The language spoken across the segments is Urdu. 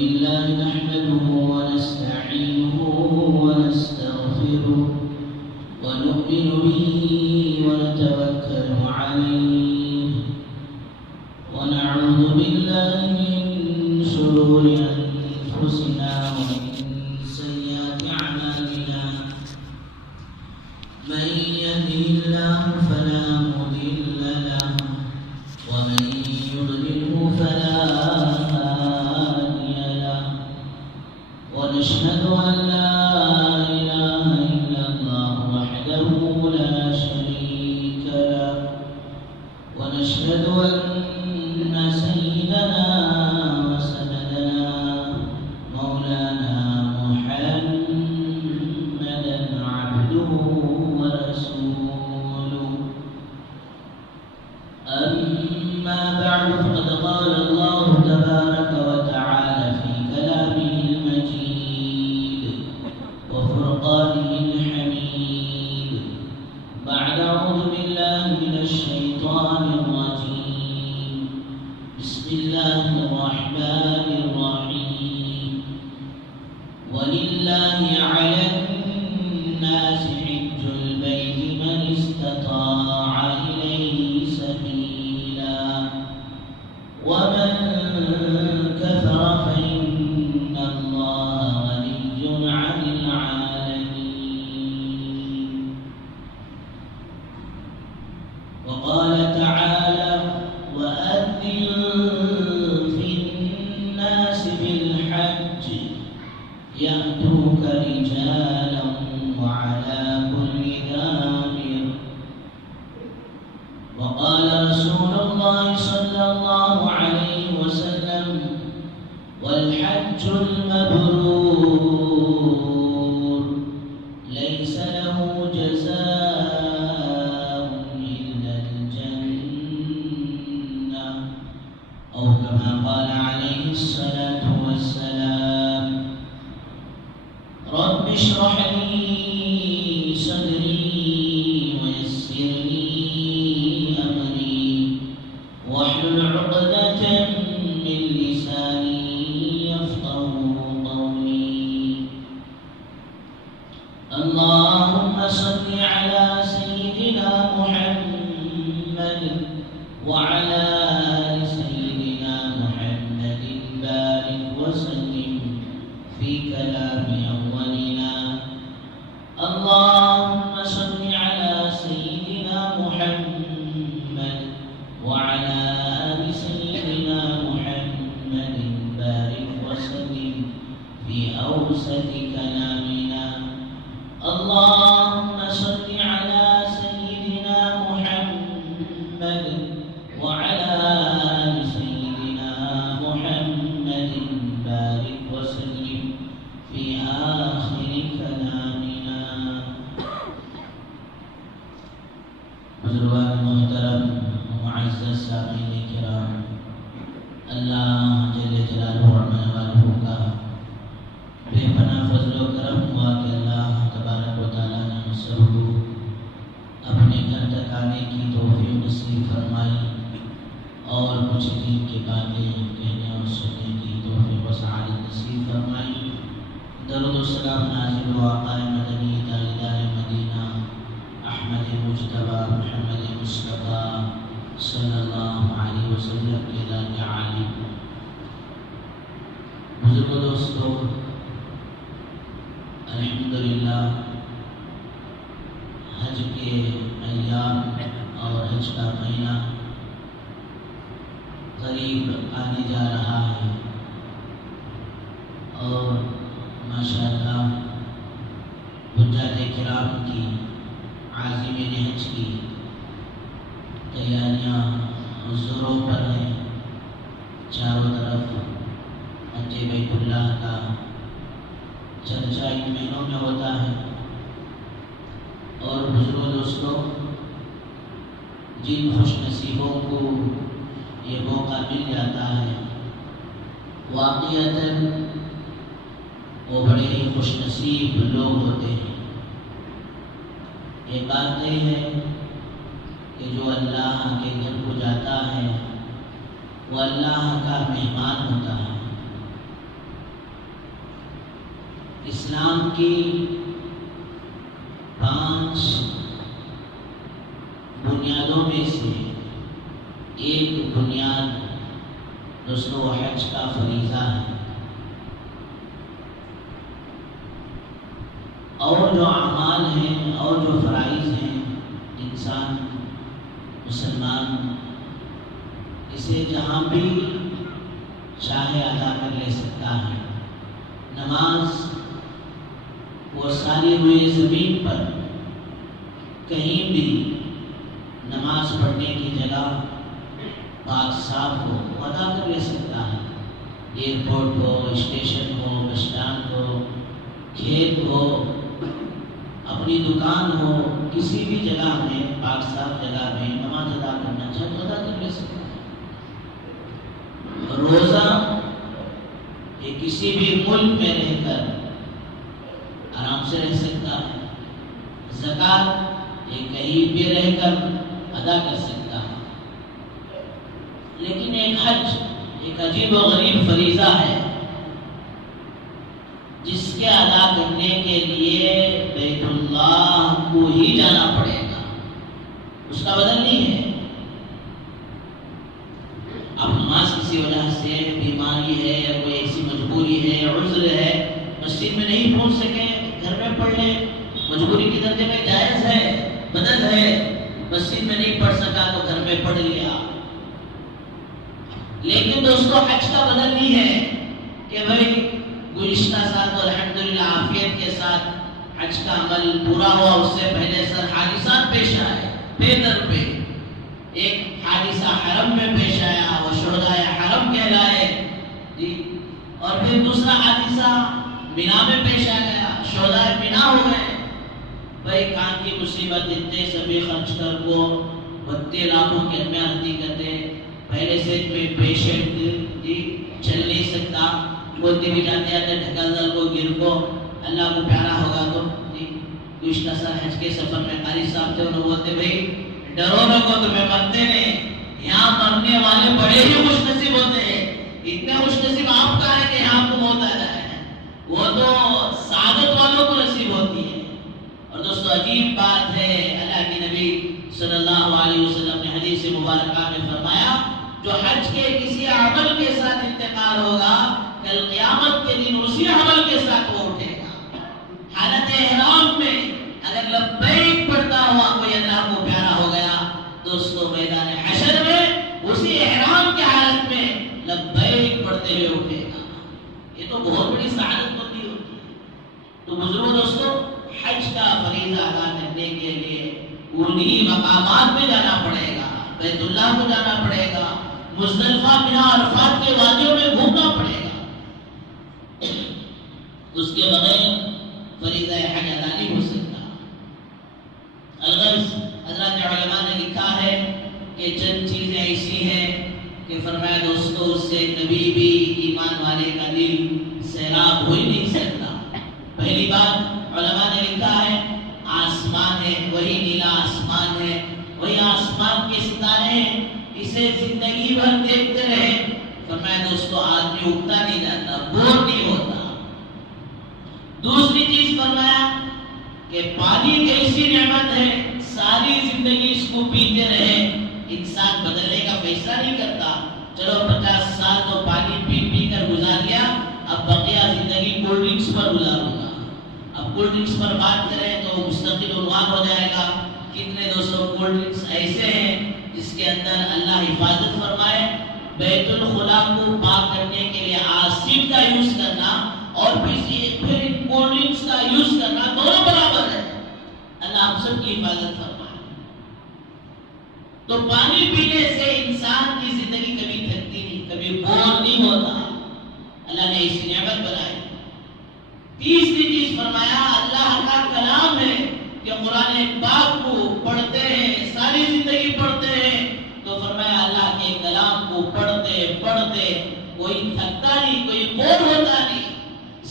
لله نحمده ونستعينه ونستغفره ونؤمن به ونتوكل عليه ونعوذ بالله من شرور أنفسنا ومن سيئات أعمالنا من يهده الله فلا مضل له ومن يضلله فلا هادي له ونشهد أن لا إله إلا الله وحده لا شريك له ونشهد أن سيدنا وسندنا مولانا محمدا عبده ورسوله أما بعد فقد قال الله تبارك وتعالى في كلامه المجيد وفرقانه الحميد بعد أعوذ بالله من الشيطان الرجيم بسم الله الرحمن الرحيم ولله على الناس حج البيت من استطاع إليه سبيلا ومن كفر فإن الله غني عن العالمين وقال تعالى وأذن في الناس بالحج يأتوك رجالا وعلى كل ضامر وقال رسول الله صلى الله عليه وسلم والحج المبرور ليس له جزاء إلا الجنة أو كما قال عليه الصلاة والسلام رب اشرح لي صدري ويسر لي أمري واحلل عقدة من لساني يفقهوا قولي اللهم صل على سيدنا محمد وعلى آل سيدنا محمد بارك وسلم في كلام أولنا اللهم صل على سيدنا محمد وعلى آل سيدنا محمد بارك وسلم في أوسط كلامنا اللهم صل على سيدنا محمد وعلى آل سيدنا محمد بارك وسلم في آخر كلامنا بزرگان محترم معزز سامعین کرام اللہ جل جلالہ وعلا والہ کا بے پناہ فضل و کرم ہوا کہ اللہ تبارک و تعالیٰ نے ہم سب کو اپنے گھر تک آنے کی توفیق نصیب فرمائی اور کچھ دین کی باتیں کہنے اور سننے کی توفیق و سعادت نصیب فرمائی درود و سلام نازل و آقا مدنی تاجدار مدینہ احمد مجتبی محمد مصطفیٰ صلی اللہ علیہ وسلم کے ذات عالی بزرگ دوستو الحمدللہ حج کے ایام اور حج کا مہینہ قریب آنے جا رہا ہے اور ماشاءاللہ حجاج کرام کی عازمین حج کی تیاریاں زوروں پر ہیں چاروں طرف حج بیت اللہ کا چرچا ان مہینوں میں ہوتا ہے اور بزرگوں دوستوں جن خوش نصیبوں کو یہ موقع مل جاتا ہے واقعتاً وہ بڑے ہی خوش نصیب لوگ ہوتے ہیں یہ بات نہیں ہے کہ جو اللہ کے گھر کو جاتا ہے وہ اللہ کا مہمان ہوتا ہے اسلام کی 5 بنیادوں میں سے ایک بنیاد دوستو حج کا فریضہ ہے، اور جو اعمال ہیں اور جو فرائض ہیں انسان مسلمان اسے جہاں بھی چاہے ادا کر لے سکتا ہے۔ نماز وہ ساری ہوئی زمین پر کہیں بھی نماز پڑھنے کی جگہ پاک صاف ہو وہ ادا کر لے سکتا ہے۔ ایئرپورٹ ہو، اسٹیشن ہو، بس اسٹینڈ ہو، کھیت ہو، اپنی دکان ہو، کسی بھی جگہ میں پاک صاف جگہ میں نماز ادا کرنا چاہے تو ادا کر لے سکتا ہے۔ روزہ یہ کسی بھی ملک میں رہ کر آرام سے رہ سکتا ہے، زکوٰۃ یہ کہیں بھی رہ کر ادا کر سکتا ہے، لیکن ایک حج ایک عجیب و غریب فریضہ ہے جس کے ادا کرنے کے لیے بیت اللہ کو ہی جانا پڑے گا، اس کا بدل نہیں ہے۔ اب نماز کسی وجہ سے بیماری ہے یا کوئی ایسی مجبوری ہے، عذر ہے، مسجد میں نہیں پہنچ سکے گھر میں پڑھ لیں، مجبوری کے درجے میں جائز ہے، بدل ہے، مسجد میں نہیں پڑھ سکا تو گھر میں پڑھ لیا۔ لیکن دوستو حج کا بدل نہیں ہے کہ بھائی گزشتہ سال تو الحمدللہ عافیت کے ساتھ حج کا عمل پورا ہوا، اس سے پہلے سر حادثات پیش آئے بے در پہ۔ ایک حادثہ حرم میں پیش آیا، وہ شہدائے حرم کہلائے جی، اور پھر دوسرا حادثہ مینا میں پیش آ گیا، شہدائے مینا ہو گئے۔ بھائی کان کی مصیبت اتنے سبھی خرچ کر کو 32 لاکھوں کی میں حقیقتیں پہلے سے میں پیشنٹ جی چل نہیں سکتا، بولتے بھی جاتے آتے ڈھکل دل کو گر کو اللہ کو پیارا ہوگا تو جی۔ گزشتہ سال حج کے سفر میں قاری صاحب تھے، انہوں بولتے بھائی ڈرو نہ کو تمہیں مرتے نہیں، یہاں مرنے والے بڑے ہی خوش نصیب ہوتے ہیں، اتنے خوش نصیب آپ کا ہے کہ یہاں کو موت آ جائے، وہ تو سعادت والوں کو نصیب ہوتی ہے۔ اور دوستو عجیب بات ہے، اللہ کے نبی صلی اللہ علیہ وسلم نے حدیث مبارکہ میں فرمایا جو حج کے کسی عمل کے ساتھ انتقال ہوگا کل قیامت کے دن اسی عمل کے ساتھ وہ اٹھے گا۔ حالت احرام میں اگر لبیک پڑھتا ہوا کوئی اللہ کو پیارا ہو گیا، دوستو میدان حشر میں اسی احرام کی حالت میں لبیک پڑھتے ہوئے اٹھے گا، یہ تو بہت بڑی سعادت ہوتی ہے۔ تو بزرگوں دوستو حج کا فریضہ ادا کرنے کے لیے انہی مقامات میں جانا پڑے گا، بیت اللہ کو جانا پڑے گا، مزدلفہ مینا عرفات کے وادیوں میں گھومنا پڑے گا، اس کے بغیر فریضہ حج ادا نہیں ہو سکتا۔ الغرض حضرات علماء نے لکھا ہے کہ چند چیزیں ایسی ہیں کہ فرمایا دوستو اس سے کبھی بھی ایمان والے کا دل سیراب ہو ہی نہیں سکتا۔ پہلی بات علماء نے لکھا ہے آسمان ہے، وہی نیلا آسمان ہے، وہی آسمان کے ستارے ہیں، اسے زندگی بھر دیکھتے رہے، فرمایا دوستو آدمی اگتا نہیں جاتا، بور نہیں ہوتا۔ دوسری چیز فرمایا کہ پانی ایک ایسی نعمت ہے ساری زندگی اس کو پیتے رہے، انسان بدلنے کا فیصلہ نہیں کرتا، چلو 50 سال تو پانی پی پی کر گزار لیا، اب بقیہ زندگی کولڈ ڈرنکس پر گزاروں گا۔ اب کولڈ ڈرنکس پر بات کریں تو مستقل عنوان ہو جائے گا، کتنے دوستوں کولڈ ڈرنکس ایسے ہیں جس کے اندر اللہ حفاظت فرمائے بیت الخلا کو پاک کرنے کے لیے آسیب کا یوز کرنا اور پھر کولڈ ڈرنکس کا یوز کرنا دونوں برابر ہے، اللہ ہم سب کی حفاظت فرمائے۔ تو پانی پینے سے انسان کی زندگی کبھی تھکتی نہیں، کبھی بور نہیں ہوتا، اللہ نے ایسی نعمت بنائی۔ تیسری چیز فرمایا اللہ کا کلام ہے کہ قرآن پاک کو پڑھتے ہیں، ساری زندگی پڑھتے ہیں، تو فرمایا اللہ کے کلام کو پڑھتے پڑھتے کوئی تھکتا نہیں، کوئی بور ہوتا نہیں،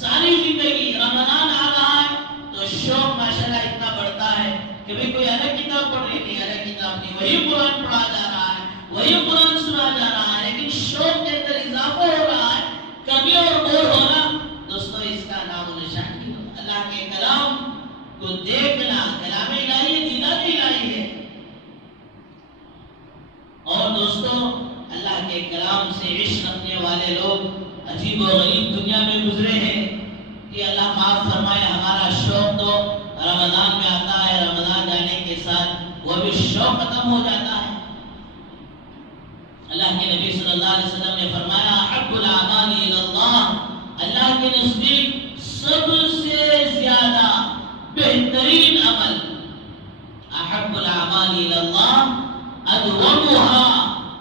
ساری زندگی۔ رمضان آ رہا ہے تو شوق ماشاءاللہ اتنا بڑھتا ہے کہ بھئی کوئی الگ کتاب پڑھ رہی نہیں، الگ کتاب نہیں، وہی قرآن پڑھا جا رہا ہے، وہی قرآن سنا جا رہا ہے، لیکن شوق کے اندر اضافہ ہو رہا ہے، کبھی اور بور ہونا دوستو اس کا نام و نشان نہیں۔ سے عشق رکھنے والے لوگ عجیب و غریب دنیا میں گزرے ہیں کہ اللہ معاف فرمائے. ہمارا شوق تو رمضان میں آتا ہے، رمضان جانے کے ساتھ وہ بھی شوق ختم ہو جاتا ہے. اللہ کے نبی صلی اللہ علیہ وسلم نے فرمایا احب الاعمال الی اللہ، اللہ کے نزدیک سب سے زیادہ بہترین عمل احب الاعمال الی اللہ ادومها،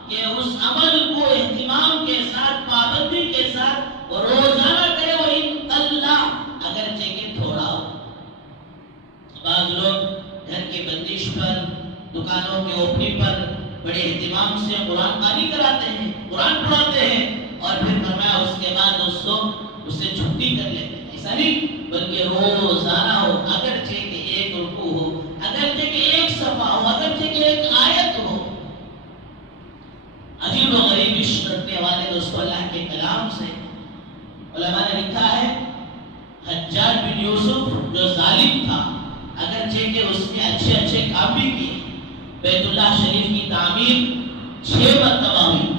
کہ اس عمل کو اہتمام کے ساتھ پابندی کے ساتھ روزانہ کرے وہ ان اللہ اگرچہ کہ تھوڑا ہو. بعض لوگ گھر کے بندش پر، دکانوں کے اوپننگ پر بڑے اہتمام سے قرآن خوانی کراتے ہیں، قرآن پڑھاتے ہیں، اور پھر فرمایا اس کے بعد دوستوں اس سے چھٹی کر لیتے ہیں. ایسا نہیں، بلکہ روزانہ ہو، اگرچہ کہ ایک رکوع ہو، اگرچہ کہ ایک صفحہ ہو، اگرچہ کہ ایک آیت ہو. عجیب و غریب عشق رکھنے والے دوستوں اللہ کے کلام سے علماء نے لکھا ہے حجاج بن یوسف جو ظالم تھا، اگرچہ کہ اس نے اچھے اچھے کام بھی کیے. بیت اللہ شریف کی تعمیر 6 مرتبہ ہوئی.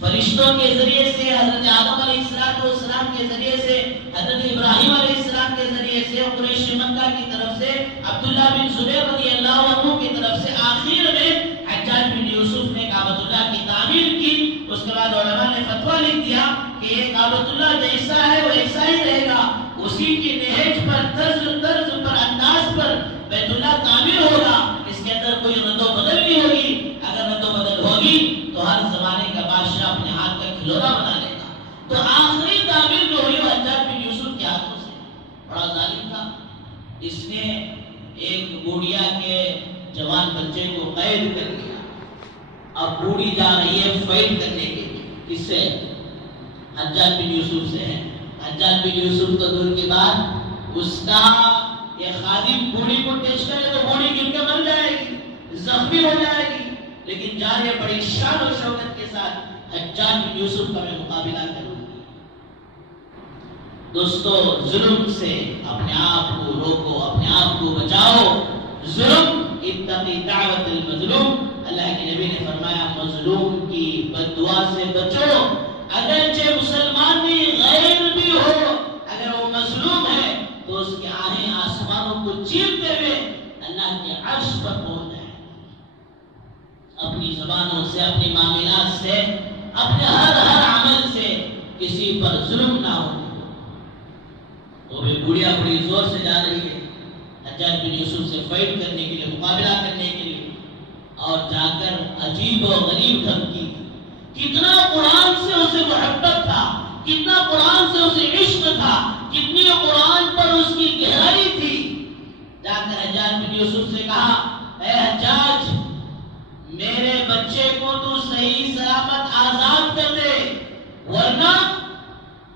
فرشتوں کے ذریعے سے، حضرت آدم علیہ السلام کے ذریعے سے، حضرت ابراہیم علیہ السلام کے ذریعے سے، قریش مکہ کی طرف سے، عبداللہ بن زبیر رضی اللہ عنہ کی طرف سے، آخر میں حجاج بن یوسف نے کعبۃ اللہ کی تعمیر کی. اس کے بعد علماء نے فتویٰ لکھ دیا کہ یہ کعبۃ اللہ جیسا ہے وہ ایسا ہی رہے گا، اسی کی نہج پر، طرز پر، انداز پر بیت اللہ تعمیر ہوگا. اس کے اندر کوئی رد و بدل نہیں ہوگی. اگر رد و بدل ہوگی تو ہر زمانے کا بادشاہ اپنے ہاتھ کا کھلونا بنا لے گا. تو آخری تعمیر جو ہوئی وہ حجاج بن یوسف کے ہاتھوں سے. بڑا ظالم تھا. اس نے ایک بوڑھیا کے جوان بچے کو قید کر لیا. اب بوڑھی جا رہی ہے فائٹ کرنے کے لیے. کس سے؟ حجاج بن یوسف سے ہے. حجاج بن یوسف تو دور کی بات، اس کا یہ خادم بوڑھی کو ٹچ کرے تو بوڑھی گر کے مر جائے گی، زخمی ہو جائے گی. لیکن جا رہے بڑی شان و شوکت کے ساتھ حجاج بن یوسف کا میں مقابلہ کروں. دوستو ظلم سے اپنے آپ کو روکو، اپنے آپ کو بچاؤ. ظلم اتقی دعوت المظلوم، اللہ کے نبی نے فرمایا مظلوم کی بد دعا سے بچو. اگرچہ مسلمان بھی غیر بھی ہو، اگر وہ مظلوم ہے تو اس کی آہیں آسمانوں کو چیرتے ہوئے اللہ کے عرش پر پہنچ جائے. اپنی زبانوں سے، اپنی معاملات سے، اپنے ہر عمل سے کسی پر ظلم نہ ہو. وہ بھی بڑھیا بڑی زور سے جا رہی ہے حجاج بن یوسف سے فائٹ کرنے کے لیے، مقابلہ کرنے کے لیے، اور جا کر عجیب و غریب دھمکی. کتنا قرآن سے اسے محبت تھا، کتنا قرآن سے اسے عشق تھا، کتنی قرآن پر اس کی گہرائی تھی. جا کر حجاج بن یوسف سے کہا اے حجاج، میرے بچے کو تو صحیح سلامت آزاد کر دے، ورنہ.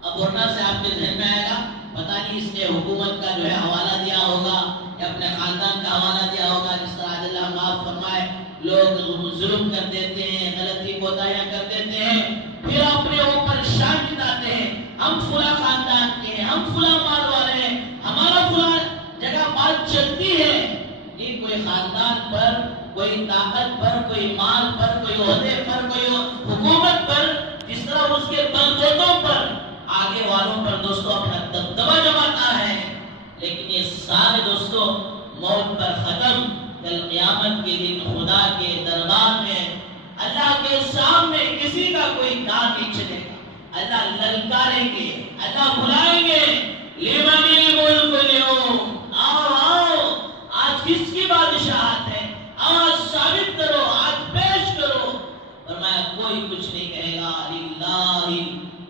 اب ورنہ سے آپ کے ذہن میں آئے گا پتہ نہیں اس نے حکومت کا جو ہے حوالہ دیا ہوگا یا اپنے خاندان کا حوالہ دیا ہوگا. جس طرح اللہ معاف فرمائے لوگ ظلم کر دیتے ہیں، غلطی کوتاہیاں کر دیتے ہیں، پھر اپنے اوپر شان جتاتے ہیں ہم فلاں خاندان کے ہیں، ہم فلاں مال والے ہیں، ہمارا فلاں جگہ بات چلتی ہے. یہ کوئی خاندان پر، کوئی طاقت پر، کوئی مال پر، کوئی عہدے پر، کوئی حکومت پر، جس طرح اس کے بلدوتوں پر، آگے والوں پر دوستوں اپنا دبدبہ جماتا ہے. لیکن یہ سارے دوستوں موت پر ختم. کل قیامت کے دن خدا کے دربار میں اللہ کے سامنے کسی کا کوئی دام نہیں چلے گا. اللہ للکاریں گے، اللہ بلائیں گے، لمن الملک اليوم، آؤ آؤ آج کس کی بادشاہت ہے، آج ثابت کرو، آج پیش کرو. فرمایا کوئی کچھ نہیں کہے گا. للہ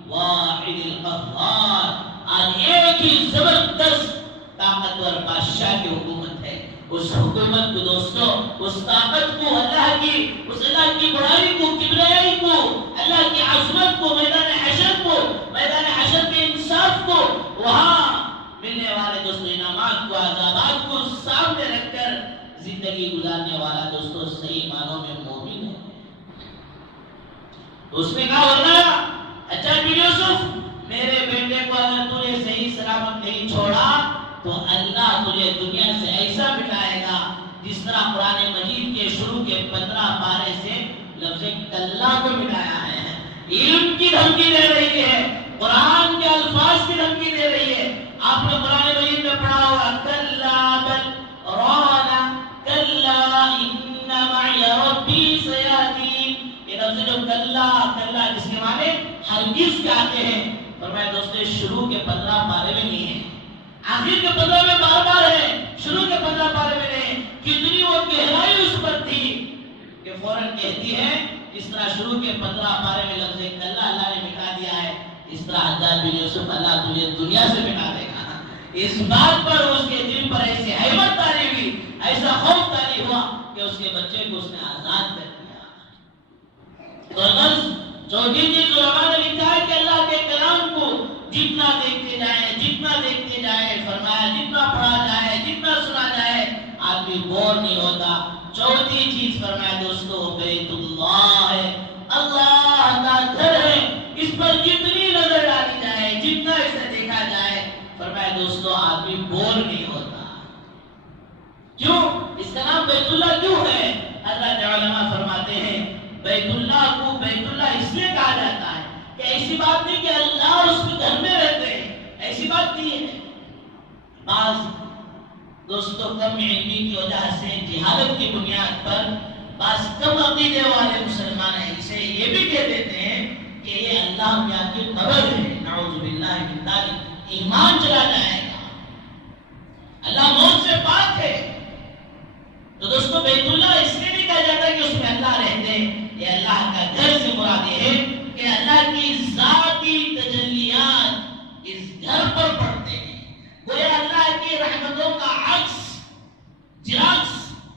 واحد القہار، آج ایک ہی زبردست طاقتور بادشاہ کی حکومت ہے. اس حکومت کو دوستوں، اس طاقت کو، اللہ کی اس اللہ کی بڑائی کو، کبریائی کو، اللہ کی عظمت کو، میدان حشر کو، میدان حشر کے انصاف کو، وہاں ملنے والے دوستوں انعامات کو، عذابات کو سامنے رکھ کر زندگی گزارنے والا دوستوں صحیح معنوں میں مومن ہے. اس نے کہا ورنہ حجاج بن یوسف، میرے بیٹے کو اگر تو نے صحیح سلامت نہیں چھوڑا تو اللہ تجھے دنیا سے ایسا مٹائے گا جس طرح قرآن مجید کے شروع کے 15 پارے سے لفظ کلا کو مٹایا ہے. علم کی دھمکی دے رہی ہے، قرآن کے الفاظ کی دھمکی دے رہی ہے۔ آپ نے قرآن مجید میں پڑھا ہوگا کلا بل رانا کلا ان معی ربی سیہدین۔ یہ لفظ جو کلا کلا جس کے معنی ہرگز کے آتے ہیں، فرمایا دوستو شروع کے 15 پارے میں نہیں ہے، آخر کے 15 میں بار بار ہے، شروع کے 15 پارے میں نہیں۔ کتنی وہ گہرائی اس پر تھی کہ فوراً کہتی ہے اس طرح شروع کے 15 پارے میں لفظ کلا اللہ نے مٹا دیا ہے، اس طرح حجاج بن یوسف اللہ تجھے دنیا سے مٹا دے گا۔ اس بات پر اس کے دل پر ایسی ہیبت تاری ہوئی، ایسا خوف تاری ہوا کہ اس کے بچے کو اس نے آزاد کر دیا۔ تو غرض چوتھی چیز علماء نے لکھا ہے کہ اللہ کے کلام کو جتنا دیکھتے جائیں، فرمایا جتنا پڑھا جائے، جتنا سنا جائے، آدمی بور نہیں ہوتا۔ چوتھی چیز فرمایا دوستو بیت اللہ ہے، اللہ کا گھر ہے، اس پر جتنی نظر ڈالی جائے، جتنا اسے دیکھا جائے، فرمایا دوستو آدمی بور نہیں ہوتا۔ کیوں اس کا نام بیت اللہ کیوں ہے؟ اللہ کے علماء فرماتے ہیں بیت اللہ کو بیت اللہ اس لیے کہا جاتا ہے کہ ایسی بات نہیں کہ اللہ اس کے گھر میں رہتے ہیں، ایسی بات نہیں ہے۔ بعض دوستو کم علمی کی وجہ سے جہالت کی بنیاد پر بعض کم عقیدے والے مسلمان اسے یہ بھی کہہ دیتے ہیں کہ یہ اللہ میاں کی قبر ہے، نعوذ باللہ من ذالک، ایمان چلا جائے گا، اللہ موت سے پاک ہے۔ تو دوستو بیت اللہ اس لیے نہیں کہا جاتا کہ اس میں اللہ رہتے ہیں، یہ اللہ کا گھر سے مراد یہ ہے کہ اللہ کی ذاتی تجلیات اس گھر پر پڑتے ہیں، گویا اللہ کی رحمتوں کا عکس جراکس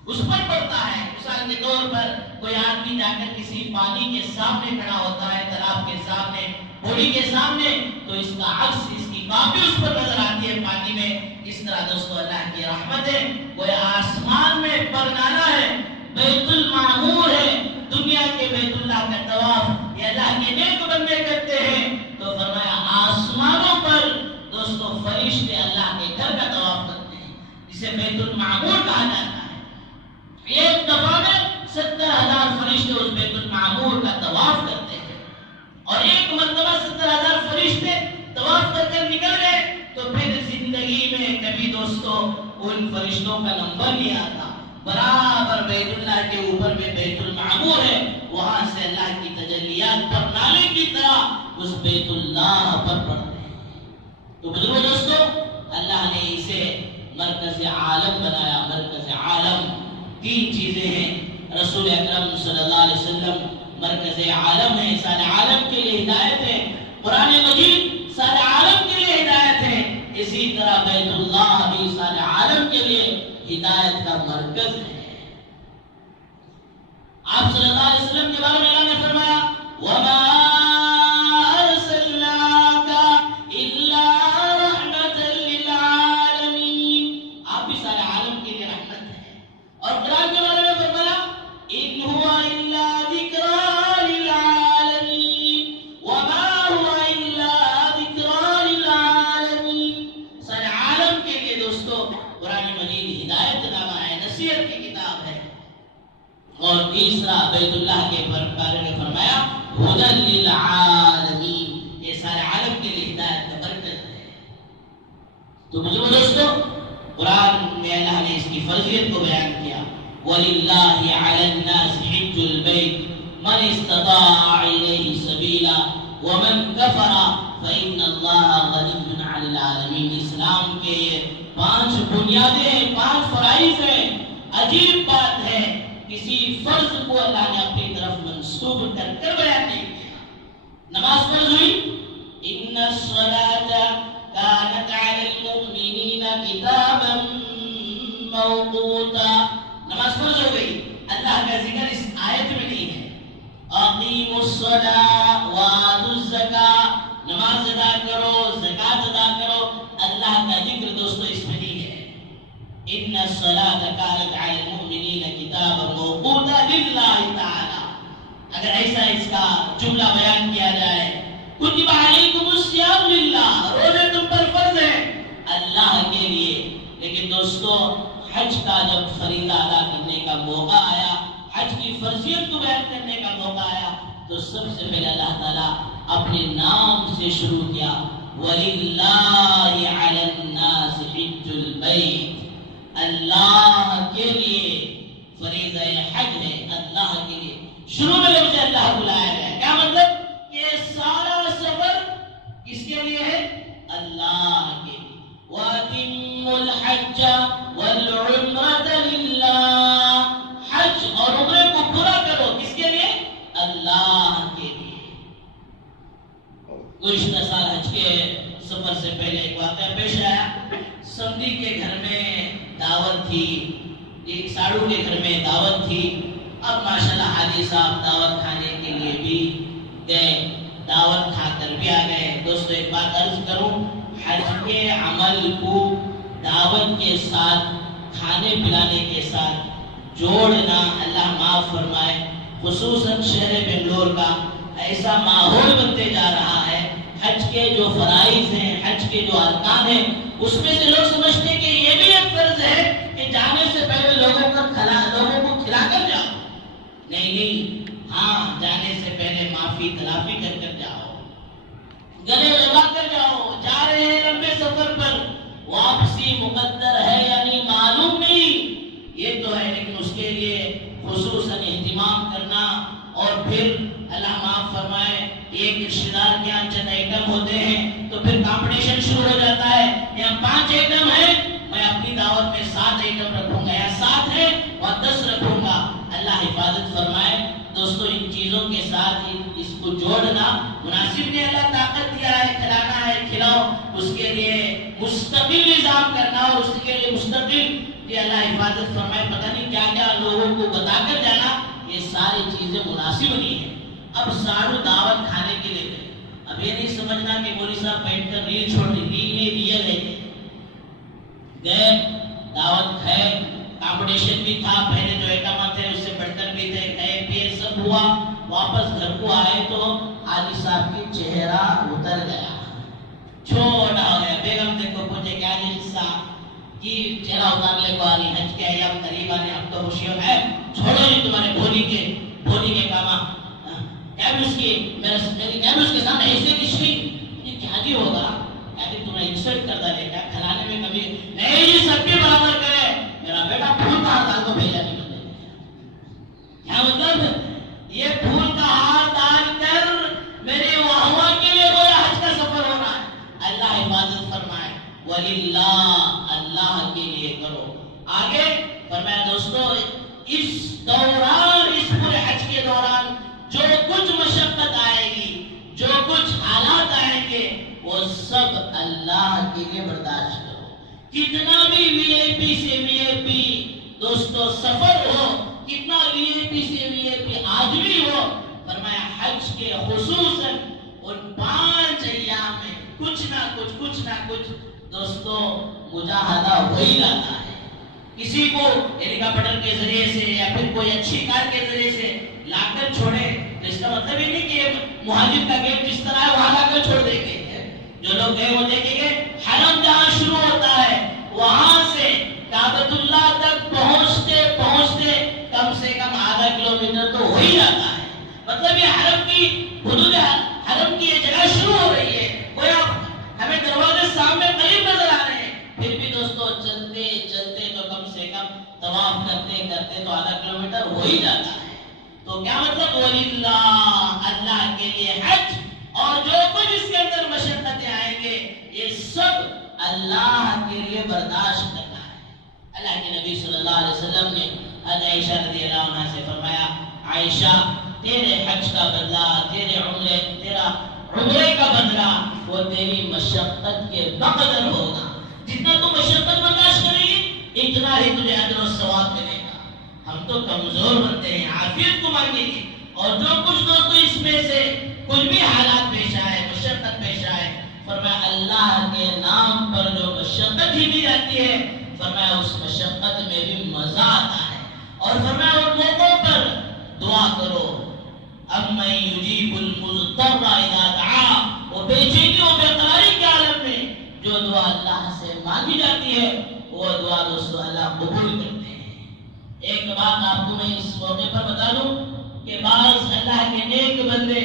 اس پر پڑتا ہے۔ مثال کے طور پر کوئی آدمی جا کر کسی پانی کے سامنے کھڑا ہوتا ہے، تالاب کے سامنے، پوڑی کے سامنے، تو اس کا عکس، اس کی کاپی اس پر نظر آتی ہے پانی میں۔ اس طرح دوستو اللہ کی رحمت ہے، گویا آسمان میں پرنانا ہے، بیت المعمور ہے، دنیا کے بیت اللہ کا طواف یہ اللہ کے نیک بندے کرتے ہیں، تو فرمایا آسمانوں پر دوستو فرشتے اللہ کے گھر کا طواف کرتے ہیں، جسے بیت المعمور کہا جاتا ہے۔ ایک دفعہ میں 70,000 فرشتے اس بیت المعمور کا طواف کرتے ہیں، اور ایک مرتبہ 70,000 فرشتے طواف کر کر نکل گئے تو پھر زندگی میں کبھی دوستو ان فرشتوں کا نمبر نہیں آتا، برابر بیت اللہ کے اوپر میں بیت المعمور ہے، وہاں سے اللہ کی تجلیات پر نالے کی طرح اس بیت اللہ پر پڑتے ہیں۔ تو بزرگوں دوستو اللہ نے اسے مرکز عالم بنایا، مرکز عالم۔ 3 چیزیں ہیں، رسول اکرم صلی اللہ علیہ وسلم مرکز عالم ہے، سارے عالم کے لیے ہدایت ہے، قرآن مجید سارے عالم کے لیے ہدایت ہے، اسی طرح بیت اللہ بھی سارے عالم کے لیے ہدایت کا مرکز ہے۔ آپ صلی اللہ علیہ وسلم کے بارے میں اللہ نے فرمایا وَمَا أَرْسَلْنَاكَ إِلَّا رَحْمَةً لِلْعَالَمِينَ، آپ بھی سارے عالم کے لیے رحمت ہیں۔ اور قرآن کے بارے میں فرمایا إِنْ هُوَ إِلَّا ذِكْرَىٰ لِلْعَالَمِينَ وَمَا هُوَ إِلَّا ذِكْرَىٰ لِلْعَالَمِينَ، سارے عالم کے لیے دوستو قرآن مجید ہدایت نامہ ہے، نصیحت کی کتاب ہے۔ اور تیسرا بیت اللہ کے بارے میں فرمایا ہدی للعالمین، یہ سارے عالم کے لیے ہدایت کا مرکز ہے۔ تو بزرگوں دوستو قرآن میں اللہ نے اس کی فرضیت کو بیان کیا، وَلِلَّهِ عَلَى النَّاسِ حِجُّ الْبَيْتِ مَنِ اسْتَطَاعَ إِلَيْهِ سَبِيلًا وَمَنْ كَفَرَ فَإِنَّ اللَّهَ غَنِيٌّ عَنِ الْعَالَمِينَ۔ اسلام کے 5 بنیادیں ہیں، 5 فرائض ہیں۔ عجیب بات ہے کسی فرض کو اللہ نے اپنی طرف منسوب کر کر بیان نہیں کیا۔ نماز فرض ہوئی، ان الصلاة كانت على المؤمنين كتابا موقوتا، نماز فرض ہو گئی۔ اللہ کا ذکر اس آیت میں نہیں ہے، اقیموا الصلاة وآتوا الزکاة، نماز ادا کرو، زکات ادا کرو، اللہ کا ذکر دوستو اس میں نہیں ہے۔ ان الصلاة كانت على المؤمنين كتابا موقوتا لله تعالی، اگر ایسا اس کا جملہ بیان کیا جائے، کتب علیکم الصیام للہ، روزے تم پر فرض ہے اللہ کے لیے، لیکن دوستو حج کا جب فریضہ ادا کرنے کا موقع آیا، حج کی فرضیت کو بیان کرنے کا موقع آیا، تو سب سے پہلے اللہ تعالیٰ اپنے نام سے شروع کیا، وَلِلَّهِ عَلَى النَّاسِ حِجُّ الْبَيْتِ، اللہ کے لیے فریضہ حج ہے، اللہ کے لیے شروع میں لفظ اللہ بلایا گیا۔ کیا مطلب؟ یہ سارا سفر کس کے لیے ہے؟ اللہ کے لیے۔ وَأَتِمُّوا الْحَجَّ وَالْعُمْرَةَ لِلَّهِ، حج اور عمرے کو پورا کرو، کس کے لیے؟ اللہ کے لیے۔ گزشتہ سال حج کے سفر سے پہلے ایک واقعہ پیش آیا۔ سمدھی کے گھر میں دعوت تھی، ایک ساڑو کے گھر میں دعوت تھی۔ اب ماشاءاللہ حاجی صاحب دعوت کھانے کے لیے بھی گئے، دعوت کھا کر بھی آ گئے۔ دوستو ایک بات عرض کروں، حج کے عمل کو دعوت کے ساتھ، کھانے پلانے کے ساتھ جوڑنا اللہ معاف فرمائے۔ خصوصاً شہر بنگلور کا ایسا ماحول بنتے جا رہا ہے، حج کے جو فرائض ہیں، حج کے جو ارکان ہیں، اس میں سے لوگ سمجھتے ہیں کہ یہ بھی ایک فرض ہے کہ جانے سے پہلے لوگوں کو کھلا کر جاؤ۔ نہیں، ہاں، جانے سے پہلے معافی تلافی کر جاؤ، گلے لگا کر جاؤ۔ جا رہے ہیں لمبے سفر پر، واپسی مقدر ہے یا نہیں معلوم نہیں، یہ تو ہے، لیکن اس کے لیے خصوصاً اہتمام کرنا۔ اور پھر اللہ معاف فرمائے، ایک رشتہ دار کے یہاں چند آئٹم ہوتے ہیں تو پھر کمپٹیشن شروع ہو جاتا ہے، یہاں 5 آئٹم ہیں، میں اپنی دعوت میں 7 آئٹم رکھوں گا، یا 7 ہے اور 10 رکھوں گا۔ اللہ حفاظت فرمائے۔ دوستو ان چیزوں کے ساتھ اس کو جوڑنا مناسب نہیں۔ اللہ طاقت دیا ہے، کھلانا ہے، کھلاؤ، اس کے لیے مستقل نظام کرنا اور اس کے لیے مستقل، یہ اللہ حفاظت فرمائے، پتہ نہیں کیا کیا لوگوں کو بتا کر جانا، یہ ساری چیزیں مناسب نہیں ہیں۔ اب ساڑو دعوت کھانے کے لیے گئے، اب یہ نہیں سمجھنا کہ مولوی صاحب بیٹھ کر ریل چھوڑ دی، ریل نہیں، ریئل ہے۔ گئے، دعوت کھائے، کمپٹیشن بھی تھا، پہلے جو آئٹم تھے اس سے بڑھ کر بھی تھے، کھائے پیے سب ہوا۔ واپس گھر کو آئے تو حاجی صاحب کی چہرہ اتر گیا، چھوٹا ہو گیا۔ بیگم دیکھو پوچھے کہ حاجی صاحب کی چہرہ اتارنے کو آ رہی، حج کے ایام قریب آنے، اب تو خوشیوں ہے، چھوڑو جی تمہارے بھولی کے کام۔ میری کیمرس کے سامنے ایسے کشی، یہ کیا جی ہوگا؟ کہتے تمہیں انسلٹ کرتا ہے کیا؟ کھلانے میں کبھی نہیں جی، سب بھی برابر کرے، میرا بیٹا پھول کا ہار ڈال کو بھیجا نہیں کرتے۔ کیا مطلب؟ یہ پھول کا ہار ڈال کر میرے واہواہ کے لیے گویا حج کا سفر ہونا ہے۔ اللہ حفاظت فرمائے، وَلِلَّهِ، اللہ کے لیے کرو۔ آگے فرمایا دوستو، اس دوران، اس پورے حج کے دوران جو کچھ مشقت آئے گی، جو کچھ حالات آئیں گے، وہ سب اللہ کے لیے برداشت کرو۔ کتنا بھی وی آئی پی سے وی آئی پی دوستو سفر ہو، کتنا وی آئی پی سے وی آئی پی آدمی ہو، فرمایا حج کے خصوصاً ان 5 ایام میں کچھ نہ کچھ دوستو مجاہدہ ہو ہی جاتا ہے۔ کسی کو ہیلی کاپٹر کے ذریعے سے یا پھر کوئی اچھی کار کے ذریعے سے لا کر چھوڑے، تو اس کا مطلب یہ نہیں کہ مہاجر کا گیٹ جس طرح ہے وہاں لا کر چھوڑ دیں گے۔ جو لوگ گئے وہ دیکھیں گے حرم جہاں شروع ہوتا ہے وہاں سے کعبۃ اللہ تک پہنچتے کم سے کم آدھا کلومیٹر تو ہو ہی جاتا ہے۔ مطلب یہ حرم کی حدود، حرم کی یہ جگہ شروع ہو رہی ہے، کوئی ہمیں دروازے سامنے قریب نظر آ رہے ہیں، پھر بھی دوستو چلتے تو کم سے کم طواف کرتے تو آدھا کلومیٹر ہو ہی جاتا ہے۔ تو کیا مطلب؟ وَلِلَّهِ، اللہ کے لیے حج، اور جو کچھ اس کے اندر مشقتیں آئیں گے یہ سب اللہ کے لیے برداشت کرنا ہے۔ اللہ کے نبی صلی اللہ علیہ وسلم نے حضرت عائشہ رضی اللہ عنہا سے فرمایا، عائشہ تیرے حج کا بدلہ، تیرا عمرے کا بدلہ وہ تیری مشقت کے بقدر ہوگا۔ جتنا تو مشقت برداشت کرے گی اتنا ہی تجھے اجر و ثواب ملے گا۔ ہم تو کمزور بنتے ہیں، عافیت کو مانگیں گے، اور جو کچھ دوستو اس میں سے کچھ بھی حالات پیش آئے، مشقت پیش آئے، فرمایا اللہ کے نام پر جو مشقت ہی دی جاتی ہے، فرمایا اس مشقت میں بھی مزہ آتا ہے۔ اور فرمایا ان موقعوں پر دعا کرو، اَمَّن يُجِيبُ الْمُضْطَرَّ إِذَا دَعَاهُ، وہ بے چینی و بے قراری کے عالم میں جو دعا اللہ سے مانگی جاتی ہے وہ دعا دوستو اللہ قبول کرتے ہیں۔ ایک بات آپ کو میں اس موقع پر بتا دوں، کہ بعض اللہ کے نیک بندے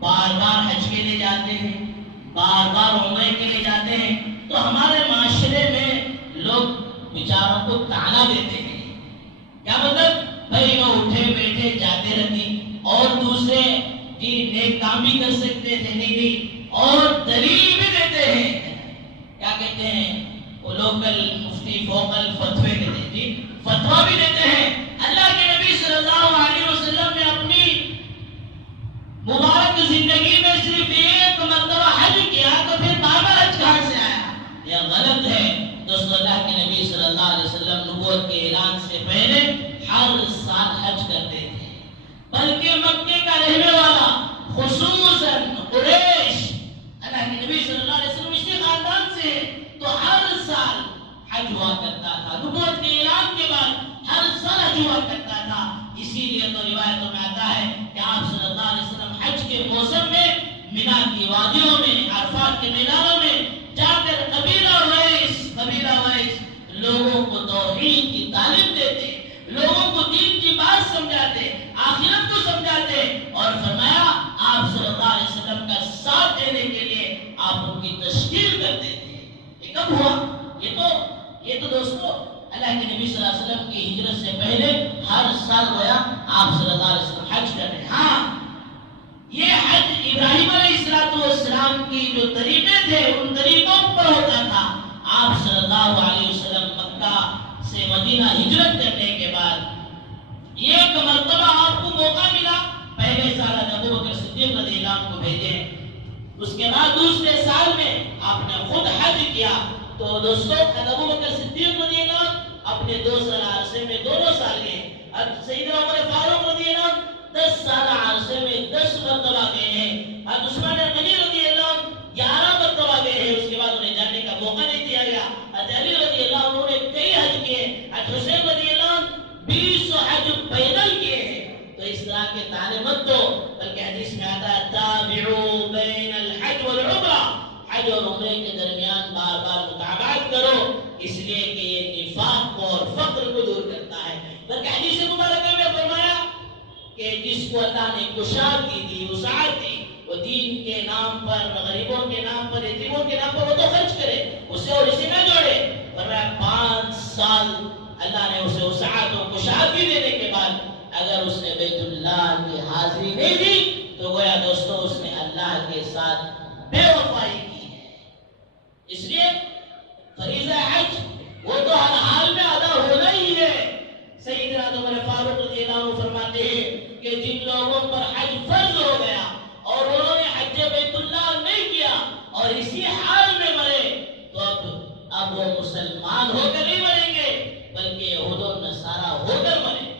بار بار حج کے لیے جاتے ہیں، بار بار عمرے کے لیے جاتے ہیں، تو ہمارے معاشرے میں لوگ بیچاروں کو طعنہ دیتے ہیں. کیا مطلب؟ بھائی وہ اٹھے بیٹھے جاتے رہتی اور دوسرے جی نیک کام بھی کر سکتے تھے، نہیں اور دلیل بھی دیتے ہیں. کیا کہتے ہیں وہ لوکل مفتی فوکل فتوے کہتے ہیں، جی فتوا بھی دیتے ہیں. اللہ کے نبی صلی اللہ علیہ وسلم نے اپنی مبارک زندگی میں صرف ایک مرتبہ حج کیا، تو پھر بار بار حج کہاں سے آیا؟ یہ غلط ہے دوستو. اللہ کے نبی صلی اللہ علیہ وسلم نبوت کے اعلان سے پہلے ہر سال حج کرتے تھے، بلکہ مکے کا رہنے والا خصوصاً قریش، اللہ کے نبی صلی اللہ علیہ وسلم اسی خاندان سے تو ہر سال حج ہوا کرتا تھا. نبوت کے اعلان کے بعد ہر سال حج ہوا کرتا تھا. اسی لیے تو روایتوں میں آتا ہے کہ آپ صلی اللہ علیہ وسلم حج کے موسم میں مینا کی وادیوں میں، عرفات کے میدانوں میں جا کر قبیلہ وائز لوگوں کو توحید کی تعلیم دیتے، لوگوں کو دین کی بات سمجھاتے، آخرت کو سمجھاتے، اور فرمایا آپ صلی اللہ علیہ وسلم کا ساتھ دینے کے لیے آپ ان کی تشکیل کرتے تھے. یہ کب ہوا؟ یہ تو دوستو اللہ کے نبی صلی اللہ علیہ وسلم کی ہجرت سے پہلے ہر سال گویا آپ صلی اللہ علیہ وسلم حج کرتے. ہاں یہ حج ابراہیم علیہ السلام کی جو طریقے تھے ان طریقوں پر ہوتا تھا. آپ صلی اللہ علیہ وسلم مکہ سے مدینہ ہجرت کرنے کے بعد ایک مرتبہ آپ کو موقع ملا. پہلے سال ابو بکر صدیق رضی اللہ عنہ کو بھیجے، اس کے بعد دوسرے سال میں آپ نے خود حج کیا. تو دوستو ابو بکر صدیق رضی اللہ عنہ اپنے 2 سال عرصے میں دونوں سال گئے. اب سیدنا عمر فاروق رضی اللہ عنہ 10 سال عرصے میں 10 مرتبہ گئے ہیں. اب عثمان غنی رضی اللہ عنہ 11 مرتبہ گئے ہیں. اس کے بعد انہیں جانے کا موقع نہیں دیا گیا. علی رضی اللہ عنہ نے کئی حج کیے. حسین رضی اللہ عنہ 20 حج پیدل کیے ہیں. تو اس طرح کے طعنے مت دو، بلکہ حدیث میں آتا ہے تابعوا بین الحج والعمرہ، حج اور عمرے کے درمیان بار بار متابعت کرو، اس لیے کہ یہ نفاق کو اور فقر کو دور کرتا ہے. بلکہ حدیث مبارکہ میں فرمایا کہ جس کو اللہ نے کشادگی دی، وسعت دی، وہ دین کے نام پر، غریبوں کے نام پر، یتیموں کے نام پر وہ تو خرچ کرے، اسے اور اسے نہ جوڑے. فرمایا 5 سال اللہ نے اسے وسعت اور کشادگی دینے کے بعد اگر اس نے بیت اللہ کی حاضری نہیں دی تو گویا دوستو اس نے اللہ کے ساتھ بے وفائی کی ہے. اس لیے فریضہ حج وہ تو ہر حال میں ادا ہونا ہی ہے. سیدنا عمر فاروق رضی اللہ عنہ فرماتے ہیں کہ جن لوگوں پر حج فرض ہو گیا اور انہوں نے حج بیت اللہ نہیں کیا اور اسی حال میں مرے تو اب وہ مسلمان ہو کر نہیں مریں گے بلکہ یہود و نصارہ ہو کر مریں.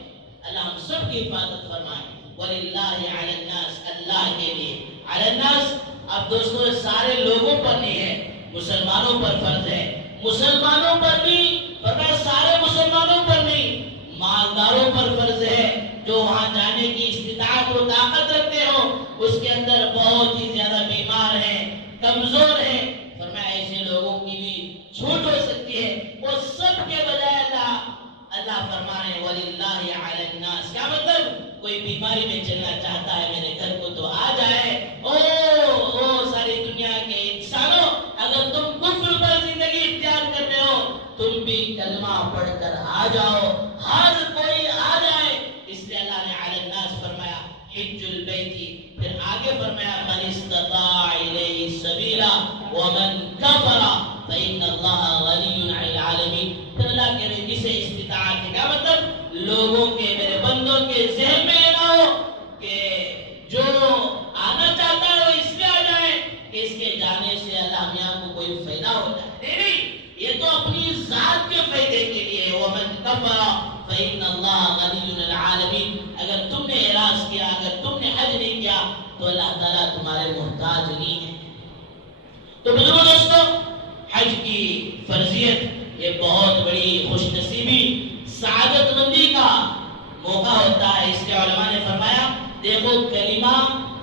اللہ ہم سب کی حفاظت فرمائے. وَلِلَّهِ عَلَى النَّاسِ، اللہ کے لیے. عَلَى النَّاسِ اب دوستو سارے لوگوں پر نہیں ہے، مسلمانوں پر فرض ہے. مسلمانوں پر بھی فرمایا سارے مسلمانوں پر نہیں، مالداروں پر فرض ہے جو وہاں جانے کی استطاعت و طاقت رکھتے ہو، اس کے اندر بہت ہی زیادہ بیمار ہیں، کمزور ہیں. فرمایا ایسے لوگوں کی بھی چھوٹ ہو سکتی ہے. وہ سب کے بجائے اللہ فرما رہے ہیں وَلِلَّهِ عَلَى النَّاسِ. کیا مطلب؟ کوئی بیماری میں چلنا چاہتا ہے میرے گھر کو تو آ جائے. او ساری دنیا کے انسانوں، اگر تم کفر پر زندگی اختیار کر رہے ہو تم بھی کلمہ پڑھ کر آ جاؤ، ہر کوئی آ جائے. اس لیے اللہ نے علی الناس فرمایا حج البیت، پھر آگے فرمایا من استطاع الیہ سبیلا ومن کفر فإن اللہ غنی عن العالمین. پھر اللہ کہہ رہے جسے استطاعت ہے. کیا مطلب؟ لوگوں کے، میرے بندوں کے ذہن میں نہ ہو کہ جو آنا چاہتا ہے وہ اس لیے آ جائے کہ اس کے جانے سے اللہ میاں کو کوئی فائدہ ہوتا ہے. نہیں، یہ تو اپنی ذات کے فائدے کے لیے. ومن کفر فإن اللہ غنی عن العالمین. اگر تم نے اعراض کیا، اگر تم نے حج نہیں کیا تو اللہ تعالیٰ تمہارے محتاج نہیں ہے. تو بزرگوں دوستو، حج کی فرضیت یہ بہت بڑی خوش نصیبی، سعادت مندی کا موقع ہوتا ہے. اس لیے علماء نے فرمایا دیکھو کلمہ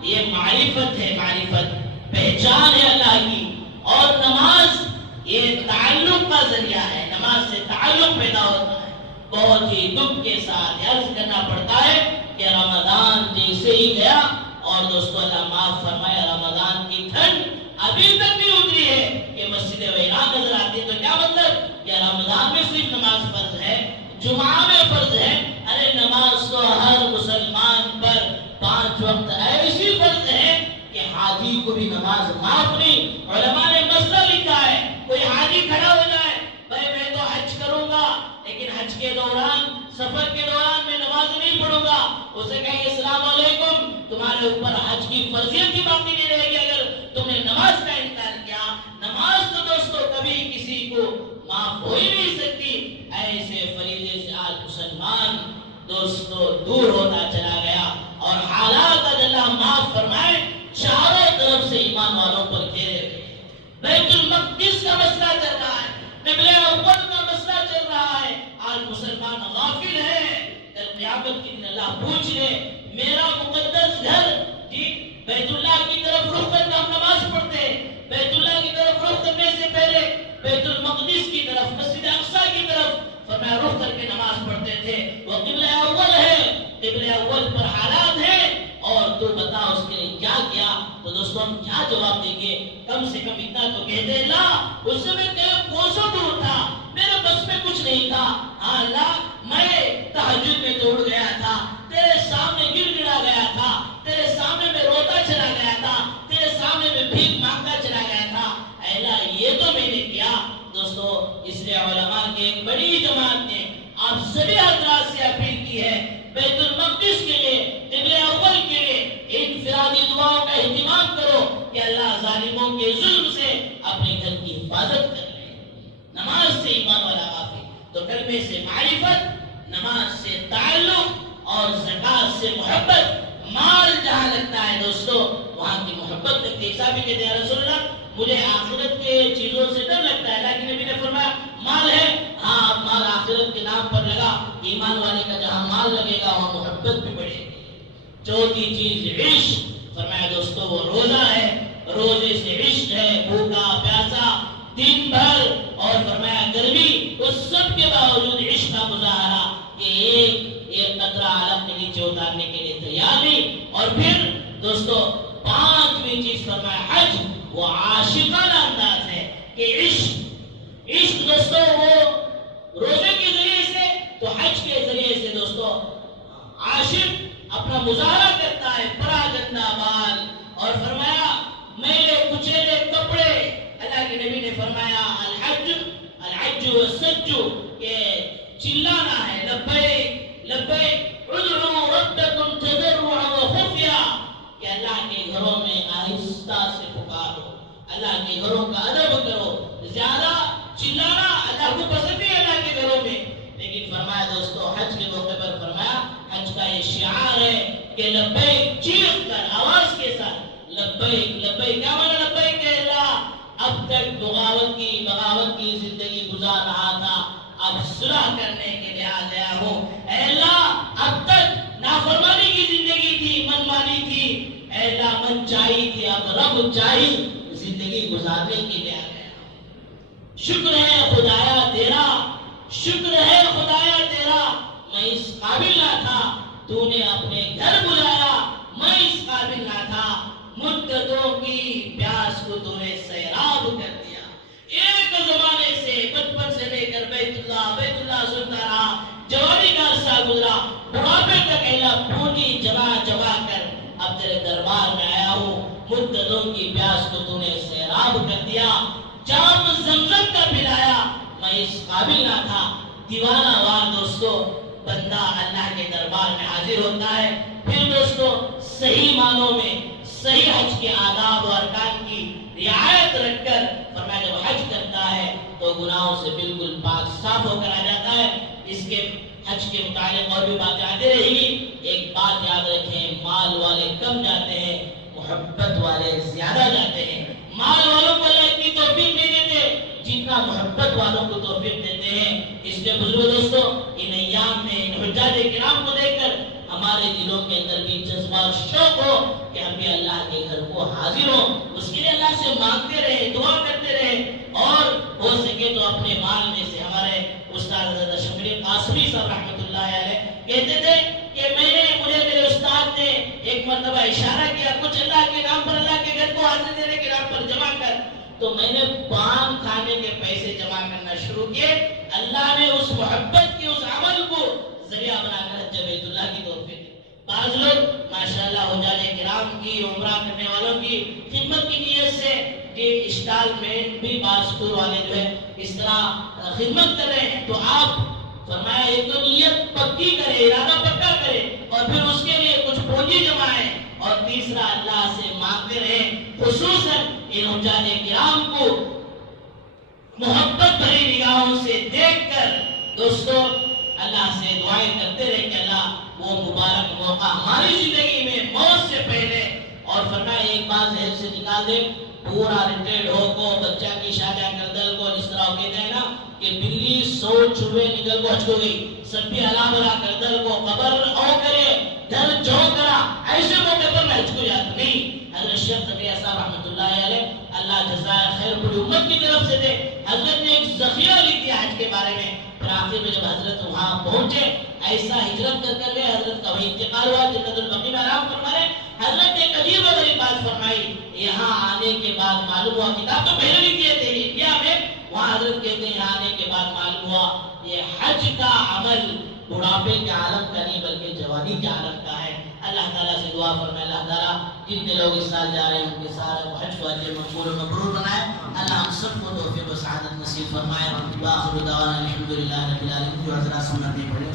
یہ معرفت ہے، معرفت پہچان ہے اللہ کی، اور نماز یہ تعلق کا ذریعہ ہے. نماز سے تعلق پیدا ہوتا ہے. بہت ہی دکھ کے ساتھ عرض کرنا پڑتا ہے کہ رمضان جیسے ہی گیا اور دوستو اللہ معاف فرمائے رمضان کی ٹھنڈ ابھی تک نہیں اتری ہے کہ مسجد ویران نظر آتی ہے. تو کیا مطلب کہ رمضان میں صرف نماز فرض ہے, جمعہ میں فرض ہے. ارے نماز تو ہر مسلمان پر 5 وقت ایسی فرض ہے کہ حاجی کو بھی نماز معاف نہیں. علماء نے مسئلہ لکھا ہے, کوئی حاجی کھڑا ہو جائے بھائی میں تو حج کروں گا لیکن حج کے دوران سفر کے دوران میں نماز نہیں پڑھوں گا, اسے کہیں السلام علیکم تمہارے اوپر حج کی فرضیت ہی باقی نہیں رہے گی اگر تم نے نماز کا انکار کیا. نماز تو دوستو کبھی کسی کو معاف ہو ہی نہیں سکتی. ایسے فریضے سے آج مسلمان دوستو دور ہوتا چلا گیا اور حالات اللہ معاف فرمائے چاروں طرف سے ایمان والوں پر گھیرے گئے. بیت المقدس کا مسئلہ چل رہا ہے, قبلہ اول کا مسئلہ چل رہا ہے. آج مسلمان غافل ہے. کل قیامت کے دن اللہ پوچھ لے میرا مقدس گھر جی بیت اللہ کی طرف رخ کر کے ہم نماز پڑھتے ہیں, بیت اللہ کی طرف رخ کرنے سے پہلے بیت المقدس کی طرف مسجد اقصی کی طرف فرمایا رخ کر کے نماز پڑھتے تھے. وہ قبلہ اول ہے, قبلہ اول پر حالات ہیں اور تو بتا اس کے لیے کیا کیا. تو دوستوں ہم کیا جواب دیں گے؟ کم سے کم اتنا تو کہتے اللہ اس سے میں کوسوں دور تھا, میرے بس میں کچھ نہیں تھا. ہاں اللہ میں تہجد میں تو اڑ گیا تھا, تیرے سامنے گر گڑا گیا تھا, تیرے سامنے میں روتا چلا گیا تھا, تیرے سامنے میں بھیک مانگتا چلا گیا تھا. اے اللہ یہ تو میں نے کیا. دوستو اس لیے علماء کی ایک بڑی جماعت نے آپ سبھی حضرات سے اپیل کی ہے بیت المقدس کے لیے, قبلہ اول کے لیے انفرادی دعاؤں کا اہتمام کرو کہ اللہ ظالموں کے ظلم سے اپنے گھر کی حفاظت کر لے. نماز سے ایمان والا غافل, تو کلمے سے معرفت, نماز سے تعلق اور زکات سے محبت. مال جہاں لگتا ہے دوستو وہاں کی محبت لگتی ہے. صحابی کہتے ہیں رسول اللہ مجھے آخرت کے چیزوں سے ڈر لگتا ہے, لیکن نبی نے فرمایا مال ہے, ہاں مال آخرت کے نام پر لگا, ایمان والے کا جہاں مال لگے گا وہاں محبت بھی بڑھے گی. چوتھی چیز عشق, فرمایا دوستو وہ روزہ ہے, روزے سے عشق ہے, بھوکا پیاسا دن بھر اور فرمایا گرمی, اس سب کے باوجود عشق کا مظاہرہ کہ ایک قطرہ علم کے نیچے اتارنے کے لیے تیار نہیں. اور پھر دوستو 5ویں چیز فرمایا حج, وہ عاشقانہ انداز ہے کہ عشق دوستو وہ روزے کے ذریعے سے تو حج کے ذریعے سے دوستو عاشق اپنا مظاہرہ کرتا ہے, پرا گندا بال اور فرمایا میلے کچیلے کپڑے. اللہ کے نبی نے فرمایا الحج والسج کہ چلانا ہے لبیک لبیک ادعوا ربکم تضرعا وخفیا, کہ اللہ کے گھروں میں آہستہ سے پکارو, اللہ کے گھروں کا ادب کرو. زیادہ چلانا اللہ کو پسند نہیں اللہ کے گھروں میں. لیکن فرمایا دوستو حج کے موقع پر فرمایا حج کا یہ شعار ہے کہ لبیک چیخ کر آواز کے ساتھ لبیک لبیک. کیا مانا لبیک کہ اللہ اب تک بغاوت کی زندگی گزار رہا تھا, اب صلح کرنے کے لیے آ گیا ہوں. اے اللہ اب تک نافرمانی کی زندگی تھی, منمانی تھی, اے اللہ من چاہی تھی, اب رب چاہی زندگی گزارنے کے لیے آ گیا. شکر ہے خدایا تیرا, شکر ہے خدایا تیرا, میں اس قابل نہ تھا, تو نے اپنے گھر بلایا, میں اس قابل نہ تھا, مدتوں کی پیاس کو تو نے سیراب کر دیا. ایک زمانے سے بچپن سے لے کر بیت اللہ سنتا رہا, جوانی کا عرصہ گزرا, بڑھاپے تک اللہ پونجی جمع کر اب تیرے دربار میں آیا ہوں. مدتوں کی پیاس کو تو نے سیراب کر دیا, جام زمزم کا پلایا, میں اس قابل نہ تھا. دیوانہ وار دوستو بندہ اللہ کے دربار میں حاضر ہوتا ہے. پھر دوستو صحیح معنوں میں صحیح حج کے آداب و ارکان کی رعایت رکھ کر فرمایا جب حج کرتا ہے تو گناہوں سے بالکل پاک صاف ہو کر آ جاتا ہے. اس کے حج کے متعلق اور بھی باتیں آتی رہے گی. ایک بات یاد رکھیں, مال والے کم جاتے ہیں, محبت والے زیادہ جاتے ہیں. مال والوں کو اللہ اتنی توفیق نہیں دیتے جتنا محبت والوں کو توفیق دیتے ہیں. اس لیے بزرگ دوستو ان ایام میں ان حجاج کرام کو دیکھ کر ہمارے دلوں کے اندر بھی جذبہ اور شوق ہو کہ ہم بھی اللہ کے گھر کو حاضر ہوں. اس کے لیے اللہ سے مانگتے رہے, دعا کرتے رہے, اور ہو سکے تو اپنے مال میں سے. ہمارے استاد حضرت شمری قاسمی صاحب رحمۃ اللہ علیہ کہتے تھے کہ مجھے اشارہ کیا کچھ اللہ کے نام پر، اللہ کے گھر کو حاضری دینے کے نام پر جمع کر. تو میں نے پان کھانے کے پیسے جمع کرنا شروع کیے. اللہ نے اس محبت کی اس عمل کو ذریعہ بنا کر حج بیت اللہ کی توفیق دی. بعض لوگ ماشاءاللہ حجاج کرام کی عمرہ کرنے والوں کی خدمت کی نیت سے یہ انسٹالمنٹ بھی بعض ٹور والے جو ہے اس طرح خدمت کر رہے ہیں. تو آپ فرمایا ایک تو نیت پکی کرے، ارادہ پکا کرے، اور پھر اس کے لیے کچھ پونجی جمائیں، اور تیسرا اللہ سے مانگتے رہیں. خصوصاً ان حجاج کرام کو محبت بھری نگاہوں سے دیکھ کر دوستو اللہ سے دعائیں کرتے رہے کہ اللہ وہ مبارک موقع ہماری زندگی میں موت سے پہلے، اور فرمایا ایک بات ذہن سے نکال دے، پورا ریٹائرڈ ہو کو بچہ کی شاجہ کردل کو جس طرح کہتے ہیں نا کہ بلی سو چوہے نکل کو ہچ کو گئی، سب بھی ہلا بلا کردل کو قبر او کرے در جو کرا، ایسے موقع پر میں ہچ کو جاتا نہیں. حضرت شیخ زکریا صاحب رحمۃ اللہ علیہ اللہ جزائے خیر پوری امت کی طرف سے دے. حضرت نے ایک ذخیرہ لی تھی حج کے بارے میں. پھر آخر میں جب حضرت وہاں پہنچے ایسا ہجرت کر کر گئے، حضرت کا وہی انتقال ہوا، جنت البقیع میں آرام فرما رہے. حضرت نے ایک عجیب و غریب بات فرمائی. یہاں آنے کے بعد معلوم ہوا، کتاب تو پہلے لکھی ہے تھے انڈیا میں، وہاں حضرت کہتے ہیں یہاں آنے کے بعد معلوم ہوا یہ حج کا عمل بڑھاپے کے عالم کا نہیں بلکہ جوانی کے عالم کا ہے. اللہ تعالیٰ سے دعا فرمائے اللہ تعالیٰ جتنے لوگ اس سال جا رہے ہیں ان کے سارے حج کو اجر مقبول و مبرور بنائے. اللہ ہم سب کو توفیق و سعادت نصیب فرمائے. وآخر دعوانا الحمدللہ رب العالمین. جو حضرات سنت نہیں پڑھے